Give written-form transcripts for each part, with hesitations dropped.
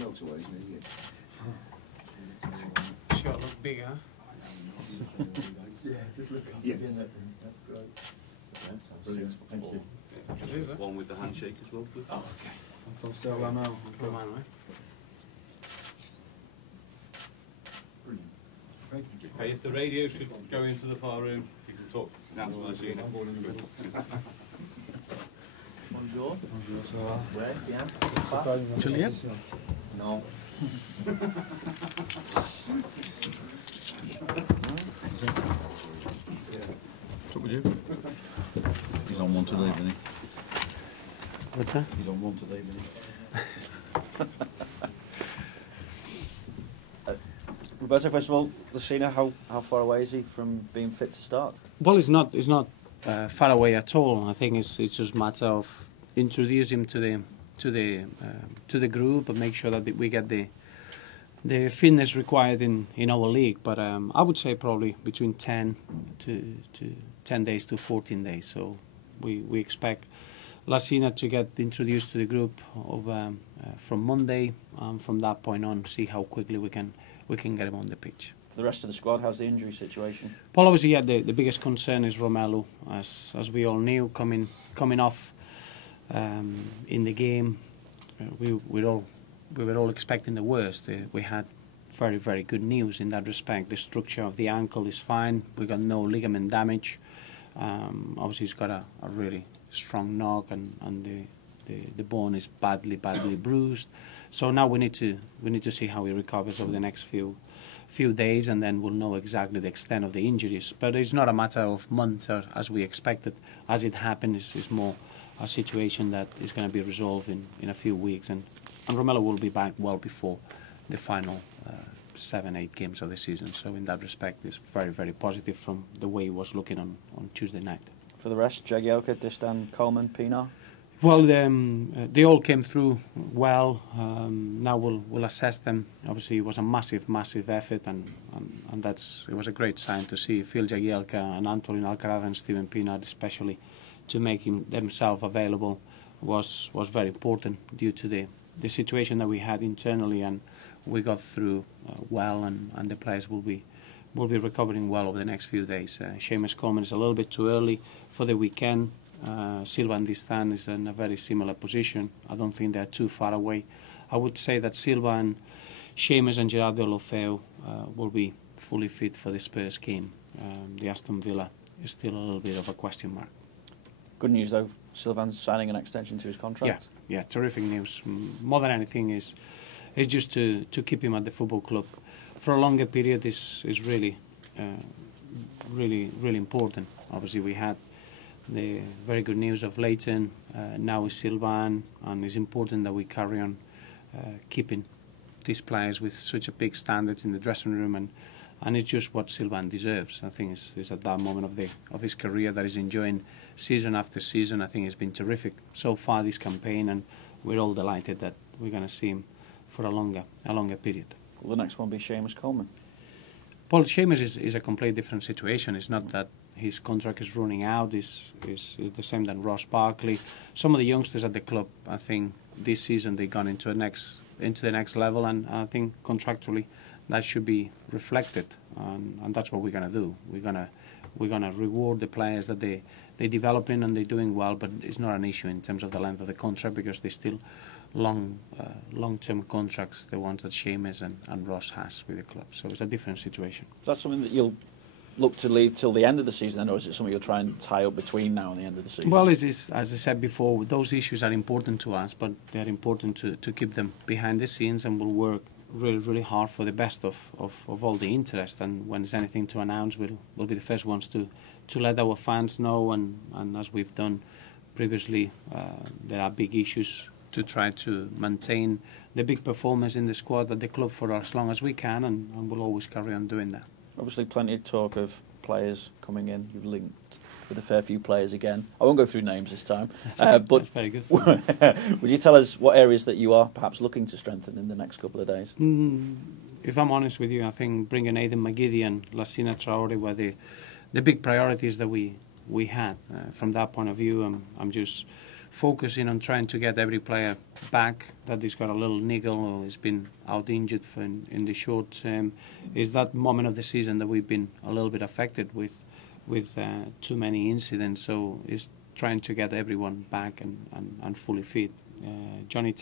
motorway, isn't it? Sure, look bigger. Yeah, just look up. Yes. That's great. Brilliant. Thank you. Yeah. One with the handshake as well, please. Oh, okay. Entonces hablamos romano, Brilliant. Thank you. Okay, if the radio should go into the far room, you can talk now to Lacina. Bonjour. Bonjour, ça va? Ouais, bien. Julien? Non. What's up with you? He's on one today, isn't he? What's that? He's on one today, isn't he? Roberto, first of all, Lacina, how far away is he from being fit to start? Well, it's not far away at all. I think it's just a matter of introduce him to the group and make sure that we get the fitness required in our league. But I would say probably between 10 days to 14 days. So we expect Lacina to get introduced to the group from Monday. From that point on, see how quickly we can get him on the pitch. For the rest of the squad, how's the injury situation? Paul, obviously, yeah, the biggest concern is Romelu, as we all knew, coming off in the game. We were all expecting the worst. We had very, very good news in that respect. The structure of the ankle is fine. We got no ligament damage. Obviously, he's got a really strong knock, and the bone is badly bruised. So now we need to see how he recovers over the next few days, and then we'll know exactly the extent of the injuries. But it's not a matter of months, or as we expected. As it happened, it's more a situation that is going to be resolved in a few weeks, and Romelu will be back well before the final 7-8 games of the season. So in that respect, it's very, very positive from the way he was looking on Tuesday night. For the rest, Jagielka, Distan, Coleman, Pienaar? Well, they all came through well. Now we'll assess them. Obviously, it was a massive effort, and it was a great sign to see Phil Jagielka and Antolin Alcaraz and Steven Pienaar, especially, to make themselves available was very important due to the situation that we had internally, and we got through well, and the players will be recovering well over the next few days. Seamus Coleman is a little bit too early for the weekend. Silva and Distan is in a very similar position. I don't think they're too far away. I would say that Silva and Seamus and Gerardo Lofeu will be fully fit for the Spurs game. The Aston Villa is still a little bit of a question mark. Good news though, Silvan's signing an extension to his contract. Yeah, terrific news. More than anything is just to keep him at the football club for a longer period is really important. Obviously, we had the very good news of Leighton, now is Silvan, and it's important that we carry on keeping these players with such a big standards in the dressing room, and it's just what Silvan deserves. I think it's at that moment of his career that he's enjoying season after season. I think it's been terrific so far this campaign, and we're all delighted that we're going to see him for a longer period. Will the next one be Seamus Coleman? Paul, Seamus is a completely different situation. It's not that his contract is running out. Is the same than Ross Barkley. Some of the youngsters at the club, I think, this season they've gone into the next level, and I think contractually that should be reflected, and that's what we're going to do. We're gonna reward the players that they developing and they're doing well, but it's not an issue in terms of the length of the contract because they're still long-term contracts, the ones that Seamus and Ross has with the club. So it's a different situation. Is that something that you'll look to leave till the end of the season, or is it something you'll try and tie up between now and the end of the season? Well, it is, as I said before, those issues are important to us, but they're important to keep them behind the scenes, and we'll work really hard for the best of all the interest. And when there's anything to announce, we'll be the first ones to let our fans know, and as we've done previously, there are big issues to try to maintain the big performance in the squad at the club for as long as we can, and we'll always carry on doing that. Obviously plenty of talk of players coming in. You've linked with a fair few players again. I won't go through names this time. But that's very good. Would you tell us what areas that you are perhaps looking to strengthen in the next couple of days? If I'm honest with you, I think bringing Aidan McGeady and Lacina Traore were the big priorities that we had. From that point of view, I'm just focusing on trying to get every player back that has got a little niggle or has been out injured for in the short term. Is that moment of the season that we've been a little bit affected with too many incidents. So it's trying to get everyone back and fully fit. Johnny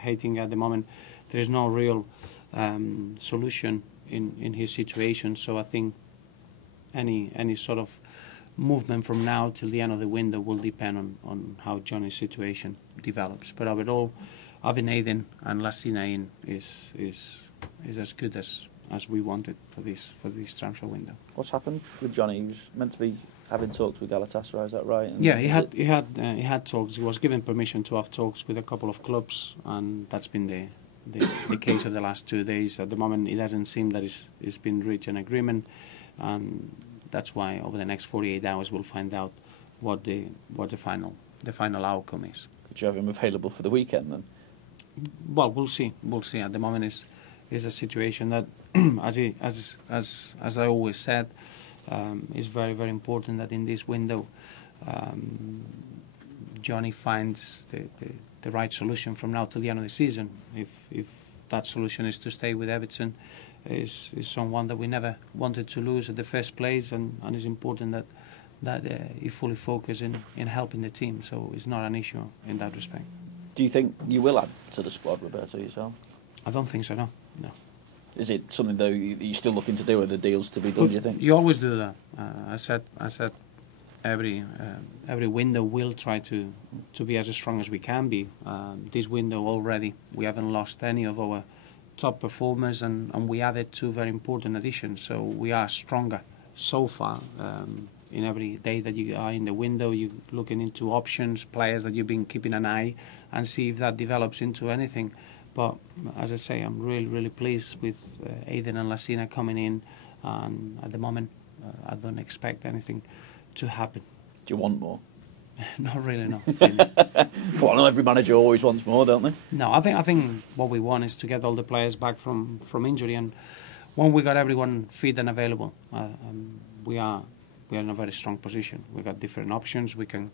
hating at the moment, there is no real solution in his situation. So I think any sort of movement from now till the end of the window will depend on how Johnny's situation develops. But overall, having Aiden and Lacina in is as good as we wanted for this transfer window. What's happened with Johnny? He was meant to be having talks with Galatasaray, is that right? And yeah, he had talks. He was given permission to have talks with a couple of clubs, and that's been the case of the last 2 days. At the moment, it doesn't seem that it's been reached an agreement, and that's why over the next 48 hours we'll find out what the final outcome is. Could you have him available for the weekend then? Well, we'll see. At the moment is a situation that, as I always said, is very, very important that in this window Johnny finds the right solution from now till the end of the season. If that solution is to stay with Everton, is someone that we never wanted to lose at the first place, and it's important that he fully focus in helping the team. So it's not an issue in that respect. Do you think you will add to the squad, Roberto, yourself? I don't think so. No. Is it something though you're still looking to do? Are the deals to be done? Do you think? You always do that. I said every window we'll try to be as strong as we can be. This window already we haven't lost any of our top performers, and we added 2 very important additions. So we are stronger so far. In every day that you are in the window, you're looking into options, players that you've been keeping an eye, and see if that develops into anything. But as I say, I'm really, really pleased with Aiden and Lacina coming in, and at the moment I don't expect anything to happen. Do you want more? Not really, no. Well, I know every manager always wants more, don't they? No, I think what we want is to get all the players back from injury, and when we got everyone fit and available, we are in a very strong position. We got different options. We can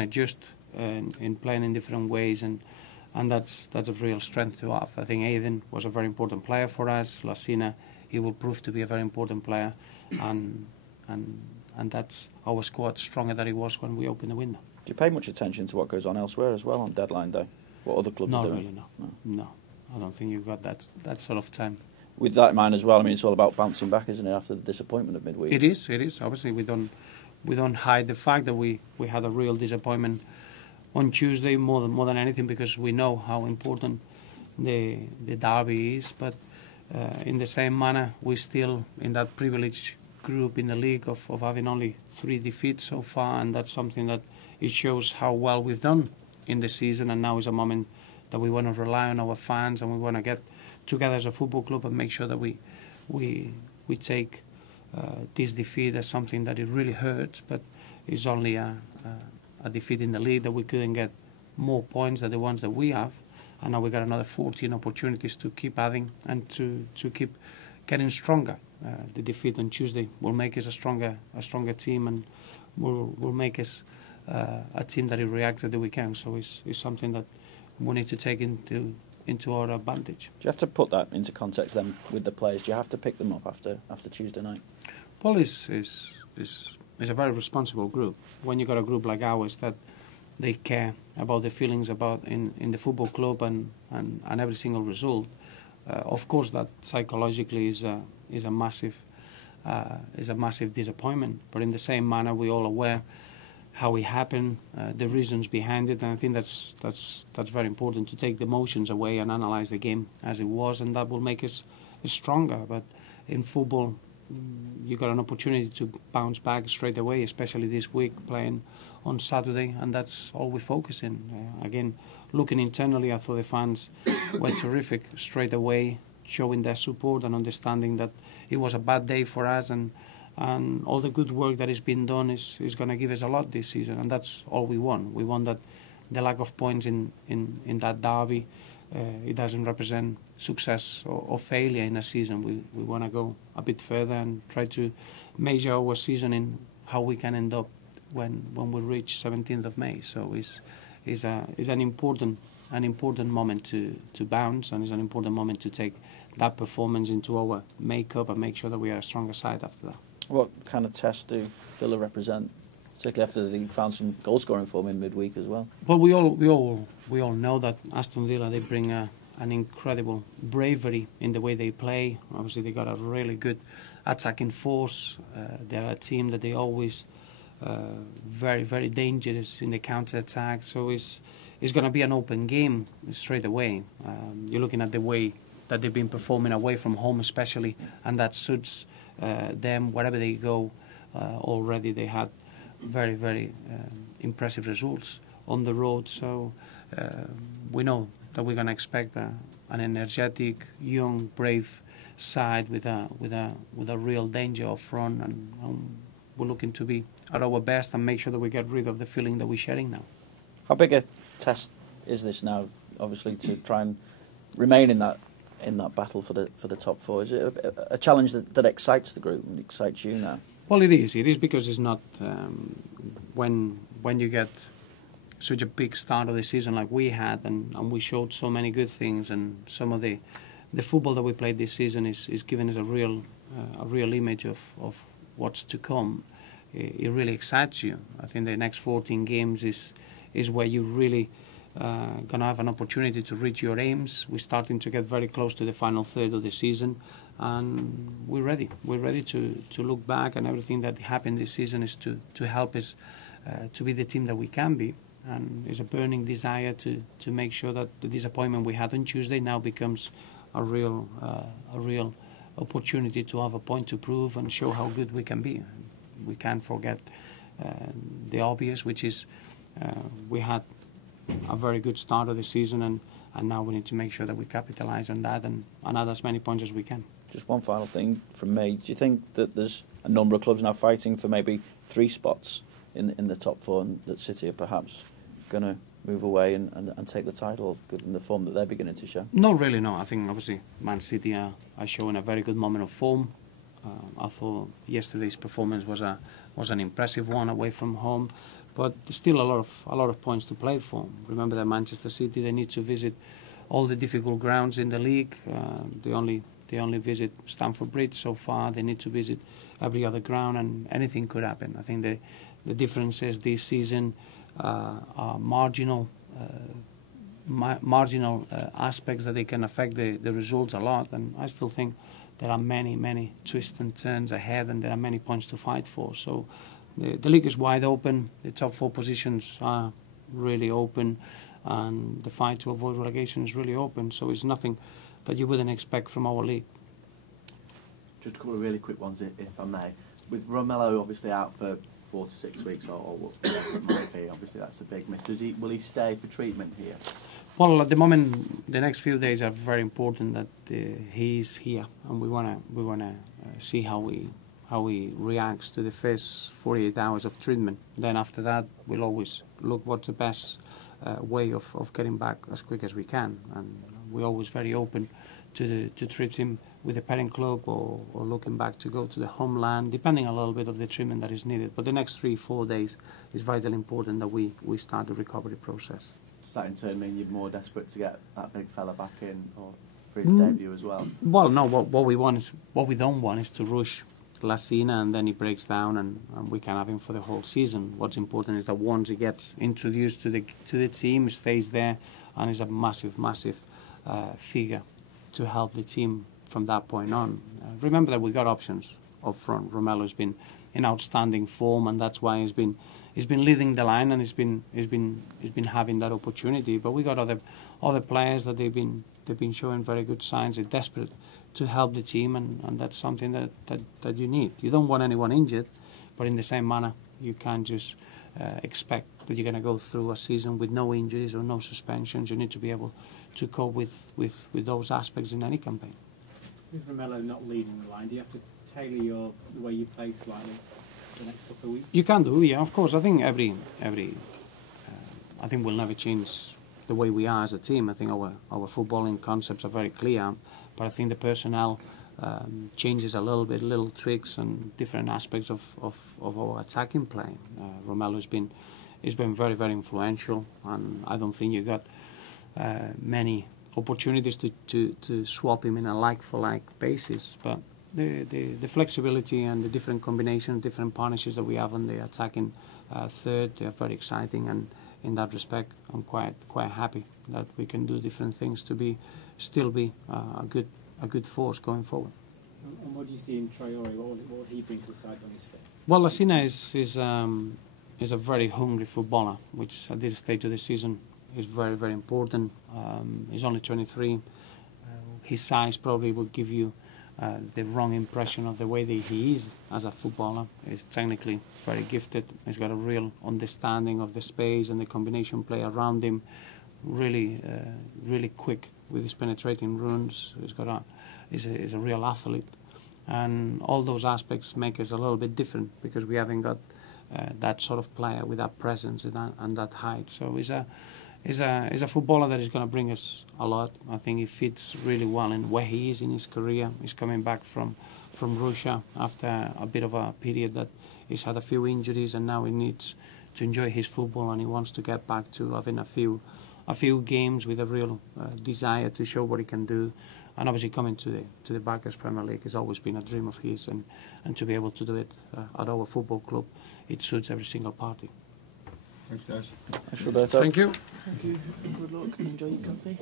adjust in playing in different ways, and that's a real strength to have. I think Aiden was a very important player for us. Lacina, he will prove to be a very important player, and that's our squad stronger than it was when we opened the window. Do you pay much attention to what goes on elsewhere as well on deadline day? What other clubs are doing? Really, no. I don't think you've got that sort of time. With that in mind as well, I mean, it's all about bouncing back, isn't it, after the disappointment of midweek? It is. Obviously, we don't hide the fact that we had a real disappointment on Tuesday more than anything, because we know how important the derby is. But in the same manner, we're still in that privileged group in the league of having only 3 defeats so far, and that's something that it shows how well we've done in the season. And now is a moment that we want to rely on our fans, and we want to get together as a football club and make sure that we take this defeat as something that it really hurts, but it's only a defeat in the league, that we couldn't get more points than the ones that we have, and now we got another 14 opportunities to keep adding and to keep getting stronger. The defeat on Tuesday will make us a stronger team, and will make us a team that it reacts at the weekend. So it's something that we need to take into our advantage. Do you have to put that into context then with the players? Do you have to pick them up after Tuesday night? Paul is a very responsible group. When you got a group like ours that they care about the feelings about in the football club and every single result, of course that psychologically is a massive disappointment. But in the same manner, we're all aware how it happened, the reasons behind it, and I think that's very important, to take the emotions away and analyse the game as it was, and that will make us stronger. But in football, you got an opportunity to bounce back straight away, especially this week playing on Saturday, and that's all we focus in. Again, looking internally, I thought the fans were terrific straight away, showing their support and understanding that it was a bad day for us, and all the good work that has been done is going to give us a lot this season, and that's all we want. We want that the lack of points in that derby, it doesn't represent success or failure in a season. We want to go a bit further and try to measure our season in how we can end up when we reach 17th of May. So it's is an important moment to bounce, and is an important moment to take that performance into our makeup and make sure that we are a stronger side after that. What kind of test do Villa represent, particularly after they found some goal scoring form in midweek as well? Well, we all know that Aston Villa, they bring an incredible bravery in the way they play. Obviously, they got a really good attacking force. They're a team that they always very, very dangerous in the counter attack. So it's going to be an open game straight away. You're looking at the way that they've been performing away from home, especially, and that suits them wherever they go. Already, they had very, very impressive results on the road. So we know that we're going to expect an energetic, young, brave side with a real danger up front, and we're looking to be at our best and make sure that we get rid of the feeling that we're sharing now. How big a test is this now? Obviously, to try and remain in that battle for the top four. Is it a challenge that excites the group and excites you now? Well, it is. It is because it's not when you get such a big start of the season like we had, and we showed so many good things, and some of the football that we played this season is giving us a real image of what's to come. It really excites you. I think the next 14 games is where you really going to have an opportunity to reach your aims. We're starting to get very close to the final third of the season, and we're ready. We're ready to look back, and everything that happened this season is to help us to be the team that we can be. And there's a burning desire to make sure that the disappointment we had on Tuesday now becomes a real opportunity to have a point to prove and show how good we can be. We can't forget the obvious, which is we had a very good start of the season, and now we need to make sure that we capitalize on that and add as many points as we can. Just one final thing from me. Do you think that there's a number of clubs now fighting for maybe 3 spots in the top 4, and that City are perhaps going to move away and take the title, given the form that they're beginning to show? No, really, no. I think obviously Man City are showing a very good moment of form. I thought yesterday's performance was an impressive one away from home, but still a lot of points to play for. Remember that Manchester City, they need to visit all the difficult grounds in the league. They only visit Stamford Bridge so far. They need to visit every other ground, and anything could happen. I think the differences this season are marginal aspects that they can affect the results a lot, and I still think there are many twists and turns ahead, and there are many points to fight for. So the league is wide open. The top 4 positions are really open, and the fight to avoid relegation is really open. So it's nothing that you wouldn't expect from our league. Just a couple of really quick ones, if I may. With Romelu obviously out for 4 to 6 weeks, or whatever it might be, obviously that's a big miss. Will he stay for treatment here? Well, at the moment, the next few days are very important that he's here, and we wanna see how he reacts to the first 48 hours of treatment. Then after that, we'll always look what's the best way of getting back as quick as we can, and we're always very open to treat him with a parent club or looking back to go to the homeland, depending a little bit of the treatment that is needed. But the next 3-4 days is vitally important that we start the recovery process. Does that in turn mean you're more desperate to get that big fella back in, or for his debut as well? Well, no. What we don't want is to rush Lacina and then he breaks down and we can have him for the whole season. What's important is that once he gets introduced to the team, he stays there and is a massive figure to help the team from that point on. Remember that we got options up front. Romelu's been in outstanding form, and that's why he's been leading the line, and he's been having that opportunity. But we got other players that they've been showing very good signs. They're desperate to help the team, and that's something that you need. You don't want anyone injured, but in the same manner, you can't just expect that you're going to go through a season with no injuries or no suspensions. You need to be able to cope with those aspects in any campaign. With Romelu not leading the line, do you have to tailor the way you play slightly for the next couple of weeks? You can do, yeah, of course. I think I think we'll never change the way we are as a team. I think our footballing concepts are very clear, but I think the personnel changes a little bit, little tricks and different aspects of our attacking play. Romelu's been he's been very, very influential, and I don't think you got many opportunities to swap him in a like-for-like basis. But the flexibility and the different combinations, different partnerships that we have on the attacking third, they are very exciting, and in that respect, I'm quite happy that we can do different things to still be a good force going forward. And what do you see in Traore? What would he bring to the side when he's fit? Well, Lacina is a very hungry footballer, which at this stage of the season is very, very important. He's only 23. His size probably would give you the wrong impression of the way that he is as a footballer. He's technically very gifted. He's got a real understanding of the space and the combination play around him. Really, really quick with his penetrating runs. He's a real athlete, and all those aspects make us a little bit different because we haven't got that sort of player with that presence and that height. So he's a footballer that is going to bring us a lot. I think he fits really well in where he is in his career. He's coming back from Russia after a bit of a period that he's had a few injuries, and now he needs to enjoy his football, and he wants to get back to having a few games with a real desire to show what he can do. And obviously coming to the Barclays Premier League has always been a dream of his, and to be able to do it at our football club, it suits every single party. Thanks, guys. Thanks, Roberto. Thank you. Thank you. Good luck. Enjoy your coffee.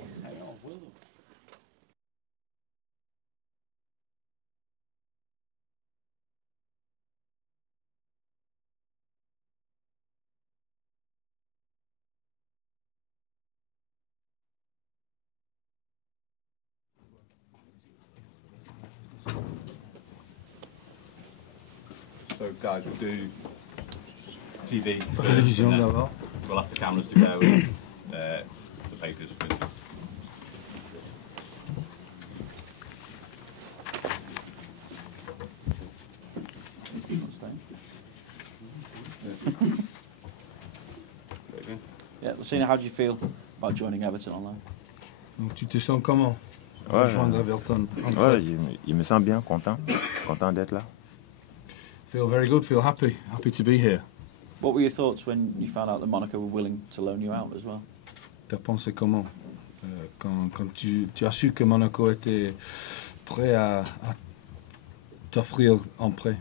So, guys, we'll do TV. Télévision and then d'abord. We'll ask the cameras to go. And, the papers. Yeah, Lacina, how do you feel about joining Everton on loan? Donc tu te sens comment? Ouais, Rejoindre Everton. ouais, je me sens bien, content d'être là. Feel very good, feel happy to be here. What were your thoughts when you found out that Monaco were willing to loan you out as well? T'as pensé comment quand tu as su que Monaco était prêt à t'offrir un prêt?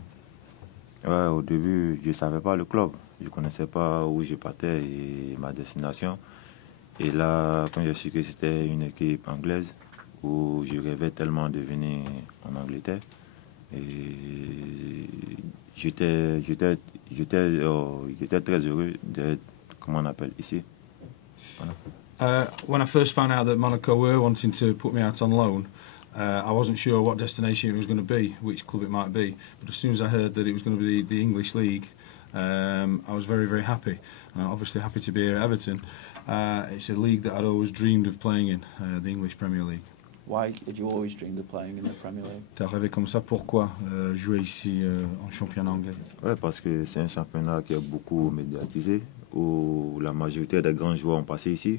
Ouais, au début, je ne savais pas le club. Je ne connaissais pas où je partais et ma destination. Et là, quand j'ai su que c'était une équipe anglaise, où je rêvais tellement de venir en Angleterre, et j'étais très heureux d'être, comment on appelle, ici. Voilà. When I first found out that Monaco were wanting to put me out on loan, I wasn't sure what destination it was going to be, which club it might be. But as soon as I heard that it was going to be the English League, I was very, very happy. Obviously happy to be here at Everton. It's a league that I'd always dreamed of playing in, the English Premier League. Why did you always dream of playing in the Premier League? T'as rêvé comme ça, pourquoi jouer ici en championnat anglais? Ouais, parce que c'est un championnat qui est beaucoup médiatisé, où la majorité des grands joueurs ont passé ici.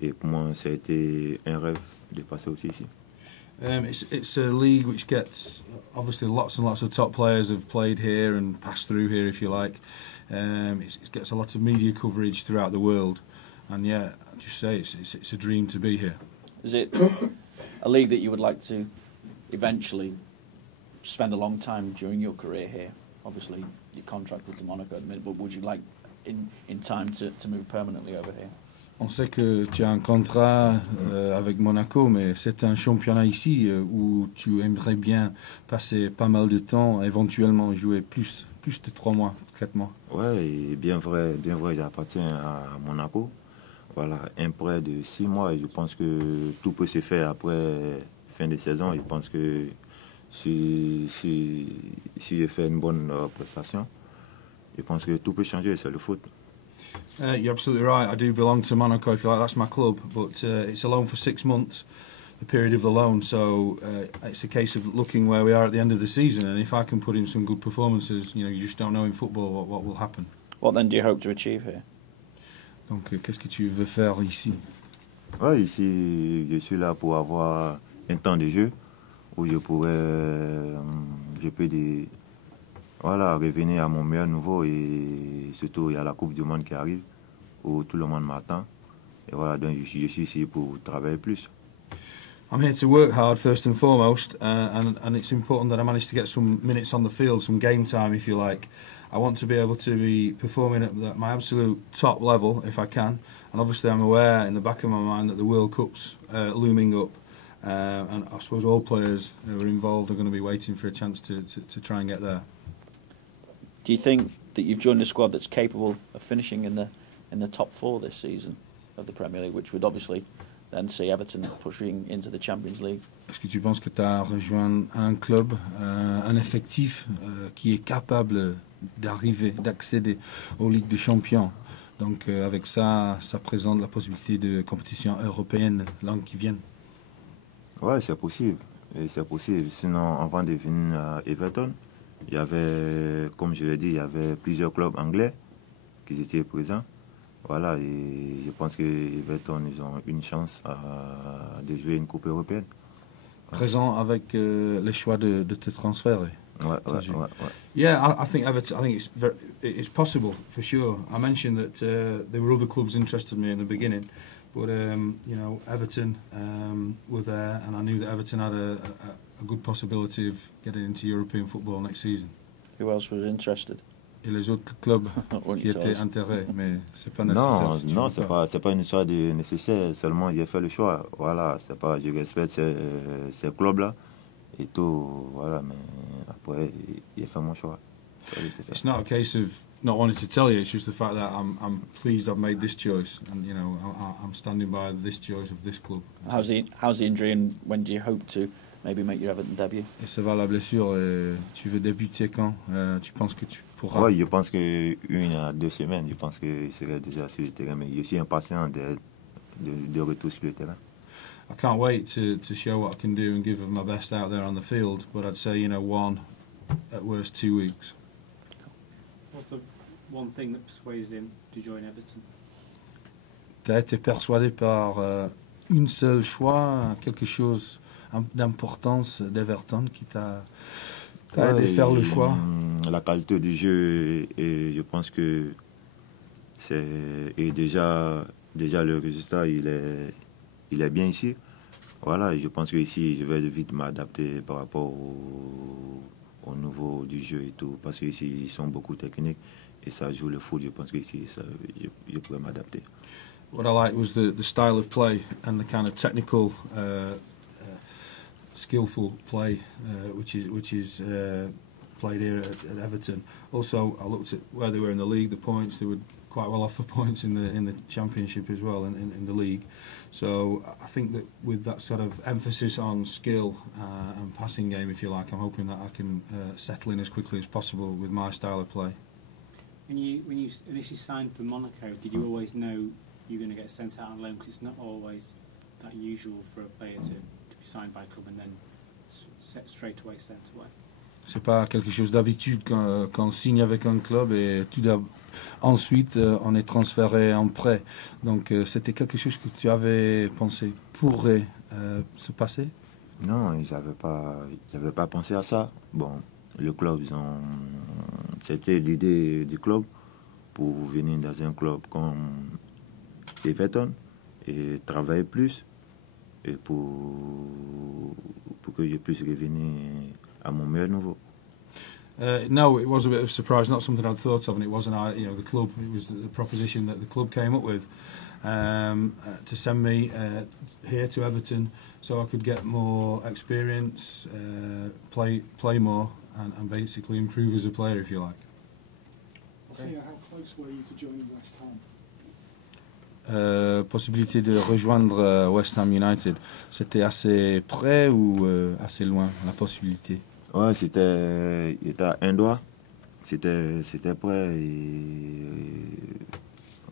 Et pour moi, ça a été un rêve de passer aussi ici. It's a league which gets, obviously, lots and lots of top players have played here and passed through here, if you like. It gets a lot of media coverage throughout the world. And yeah, I just say it's a dream to be here. Is it a league that you would like to eventually spend a long time during your career here? Obviously, you're contracted to Monaco at the minute, but would you like in time to move permanently over here? On sait que tu as un contrat avec Monaco, mais c'est un championnat ici où tu aimerais bien passer pas mal de temps, éventuellement jouer plus de 3 mois, 4 mois. Ouais, et bien vrai, j'appartiens à Monaco. Voilà, un prêt de 6 mois, et je pense que tout peut se faire après fin de saison. Je pense que si je fais une bonne prestation, je pense que tout peut changer, c'est le foot. You're absolutely right. I do belong to Monaco, if you like. That's my club, but it's a loan for 6 months, the period of the loan. So it's a case of looking where we are at the end of the season, and if I can put in some good performances, you just don't know in football what will happen. What then do you hope to achieve here? Donc, qu'est-ce que tu veux faire ici? Ouais, ici, je suis là pour avoir un temps de jeu où je peux voilà, revenir à mon meilleur niveau et surtout il y a la Coupe du Monde qui arrive où tout le monde m'attend. Et voilà, donc je suis ici pour travailler plus. I'm here to work hard first and foremost, and it's important that I manage to get some minutes on the field, some game time, if you like. I want to be able to be performing at my absolute top level if I can, and obviously I'm aware in the back of my mind that the World Cup's looming up, and I suppose all players who are involved are going to be waiting for a chance to try and get there. Do you think that you've joined a squad that's capable of finishing in the top 4 this season of the Premier League, which would obviously then see Everton pushing into the Champions League? Est-ce que tu penses que tu as rejoint un club, un effectif qui est capable d'arriver, d'accéder aux Ligues des Champions? Donc avec ça, ça présente la possibilité de compétition européenne l'an qui vient. Ouais, c'est possible. Et c'est possible. Sinon, avant de venir à Everton, il y avait, comme je l'ai dit, il y avait plusieurs clubs anglais qui étaient présents. Voilà, et je pense que Everton, ils ont une chance de jouer une Coupe européenne. Présent avec les choix de te transférer. Ouais. Yeah, I think Everton. I think it's possible for sure. I mentioned that there were other clubs interested in me in the beginning, but you know, Everton were there, and I knew that Everton had a good possibility of getting into European football next season. Who else was interested? Et les autres clubs qui étaient intéressés, mais c'est pas nécessaire. Non, c'est pas une histoire de nécessaire. Seulement, j'ai fait le choix. Voilà, c'est pas, je respecte ces clubs-là et tout. Voilà, mais après, j'ai fait mon choix. It's not a case of not wanting to tell you. It's just the fact that I'm pleased I've made this choice, and you know, I'm standing by this choice of this club. How's the injury, and when do you hope to maybe make your Everton debut? Et ça va la blessure. Tu veux débuter quand? Tu penses que tu pourras? Oui, je pense que 1 à 2 semaines, je pense que je serai déjà sur le terrain. Mais je suis impatient de retour sur le terrain. I can't wait to show what I can do and give my best out there on the field. But I'd say, you know, 1 at worst 2 weeks. What's the one thing that persuaded him to join Everton? Tu as été persuadé par une seule choix, quelque chose d'importance d'Everton qui t'a aidé à faire le choix? La qualité du jeu, et je pense que déjà le résultat il est bien ici. Voilà, et je pense que ici je vais vite m'adapter par rapport au niveau du jeu et tout, parce que ici ils sont beaucoup techniques et ça joue le foot. Je pense que ici je pourrais m'adapter. What I liked was the style of play and the kind of technical, skillful play which is played here at Everton. Also, I looked at where they were in the league, the points. They were quite well off for points in the Championship as well, in the league. So I think that with that sort of emphasis on skill and passing game, if you like, I'm hoping that I can settle in as quickly as possible with my style of play. When you initially signed for Monaco, did you always know you were going to get sent out on loan? Because it's not always that usual for a player to be signed by a club and then straight away sent away. C'est pas quelque chose d'habitude quand on signe avec un club et ensuite on est transféré en prêt. Donc c'était quelque chose que tu avais pensé pourrait se passer? Non, j'avais pas pensé à ça. Bon, le club, c'était l'idée du club pour venir dans un club comme Everton et travailler plus et pour que je puisse revenir à mon meilleur niveau. No, it was a bit of a surprise, not something I'd thought of, and it wasn't, you know, the club. It was the proposition that the club came up with to send me here to Everton, so I could get more experience, play more, and basically improve as a player, if you like. Okay. So, how close were you to joining West Ham? Possibilité de rejoindre West Ham United, c'était assez près ou assez loin, la possibilité? Ouais, c'était à un doigt, c'était prêt et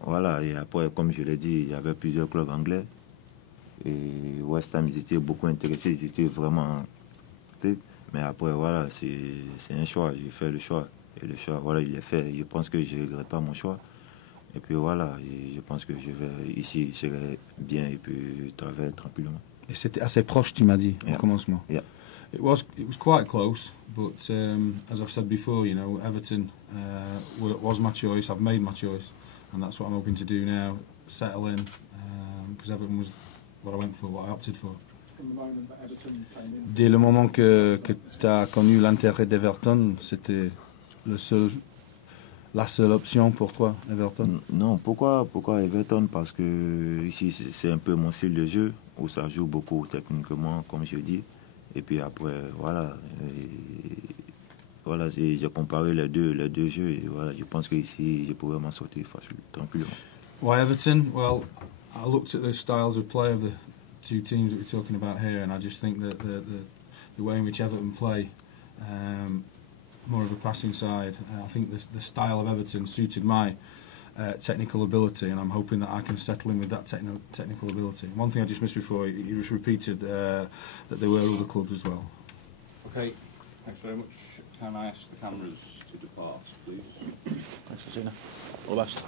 voilà. Et après, comme je l'ai dit, il y avait plusieurs clubs anglais et West Ham, ils étaient beaucoup intéressés, ils étaient vraiment. Mais après, voilà, c'est un choix, j'ai fait le choix et le choix, voilà, il est fait. Je pense que je ne regrette pas mon choix. Et puis voilà, et je pense que je vais ici, je serai bien et puis travailler tranquillement. Et c'était assez proche, tu m'as dit, au commencement. Yeah. It was quite close, but as I've said before, you know, Everton was my choice. I've made my choice, and that's what I'm hoping to do now. Settle in, because Everton was what I went for, what I opted for. From the moment that Everton came in. Dès le moment que tu as connu l'intérêt d'Everton, c'était la seule option pour toi, Everton? Non, pourquoi Everton? Parce que ici c'est un peu mon style de jeu, où ça joue beaucoup techniquement, comme je dis. Et puis après, voilà, j'ai comparé les deux jeux et voilà, je pense qu'ici je pouvais m'en sortir tranquillement. Why Everton? Well, I looked at the styles of play of the two teams that we're talking about here, and I just think that the way in which Everton play, more of a passing side, I think the style of Everton suited my technical ability, and I'm hoping that I can settle in with that technical ability. One thing I just missed before, you just repeated that there were other clubs as well. Okay, thanks very much. Can I ask the cameras to depart, please? Thanks, Lacina. All the best.